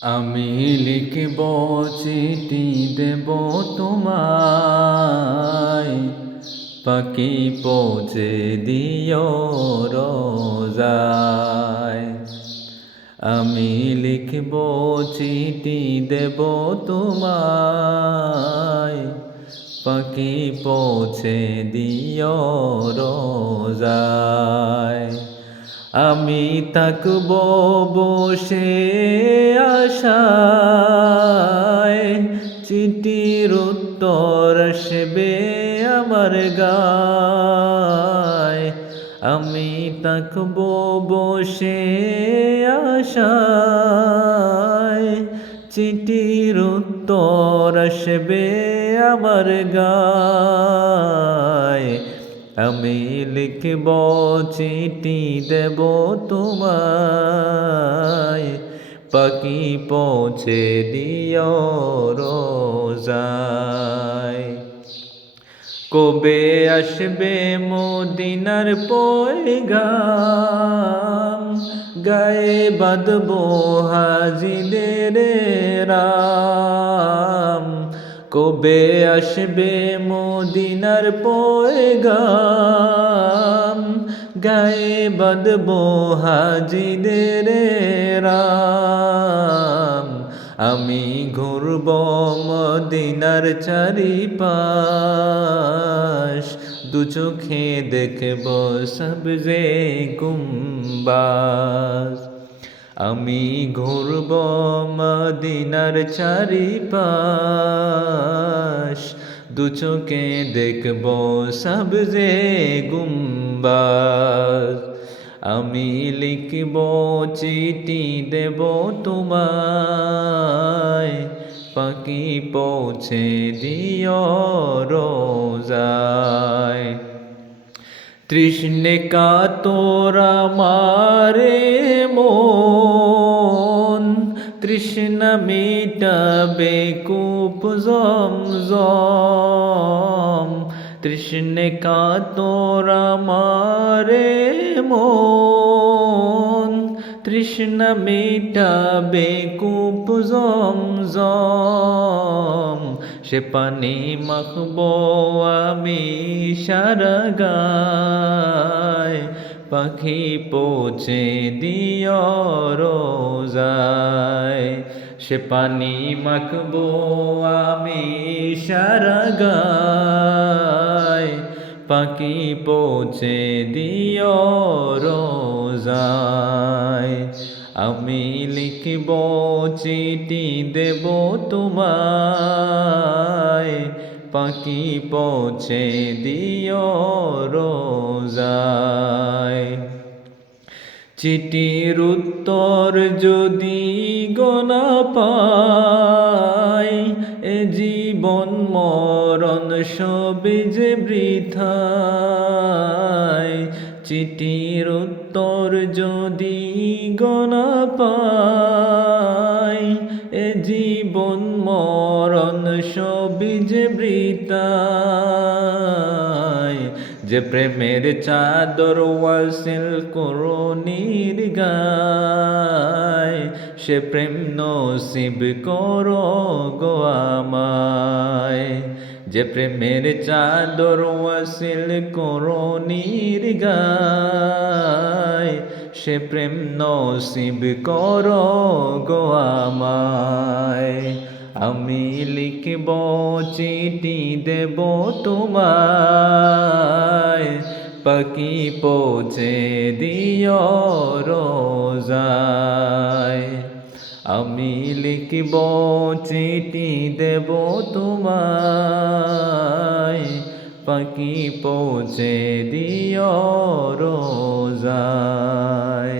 আমি লিখব চিঠি দেব তোমায়। পাখি পৌঁছে দিও রোজায়। আমি লিখব চিঠি দেব তোমায়। পাখি পৌঁছে দিও রোজায়। আমি থাকব বসে আশায়। চিঠির উত্তর আসবে আমার গায়। আমি থাকব বসে আশায়। চিঠির উত্তর আসবে আমার গায়। আমি লিখব, চিঠি দেব তোমায়। পাখি পৌঁছে দিও রোজায়। কবে আসবে মদিনার পয়গাম? গায়ে বাঁধব হাজিদের রাম কবে আসবে মদিনার পয়গাম? গায়ে বাঁধব হাজিদের রাম। আমি ঘুরব মদিনার চারিপাশ। দু চোখে দেখব সবজে গুম্বাস আমি ঘুরব মদিনার চারিপাশ। চোখে দেখব সবজে গুম্বাস আমি লিখব, চিঠি দেব তোমায়। পাখি পৌঁছে দিও রোজায়। তৃষ্ণে কাতরা মারে মন। তৃষ্ণ মিটাবে কূপ জম তৃষ্ণে কাতরা মারে মন তৃষ্ণ মিটাবে কূপ জম সে পানি মাখব আমি সারা গায় পাখি পৌঁছে দিও রোজায়, সে পানি মাখব আমি সারা গায় পাখি পৌঁছে দিও রোজায়। আমি লিখব, চিঠি দেব তোমায়। পাখি পৌঁছে দিও রোজায়। চিঠির উত্তর যদি গনা পাই, এ জীবন মরণ সবে যে বৃথায়। চিঠির উত্তর যদি গনা পায়, এ জীবন মরণ সবে যে বৃতায় যে প্রেমের চাদর ওয়াসিল করুণীর গায়, সে প্রেম নসিব করো গো আমায়। যে প্রেমের চাদর ওয়াসিল করুণীর গায়, সে প্রেম নসিব করো গো আমায়। আমি লিখব চিঠি দেব তোমায়। পাখি পৌঁছে দিও রোজায়। আমি লিখব চিঠি দেব তোমায়। পাখি পৌঁছে দিও রোজায়।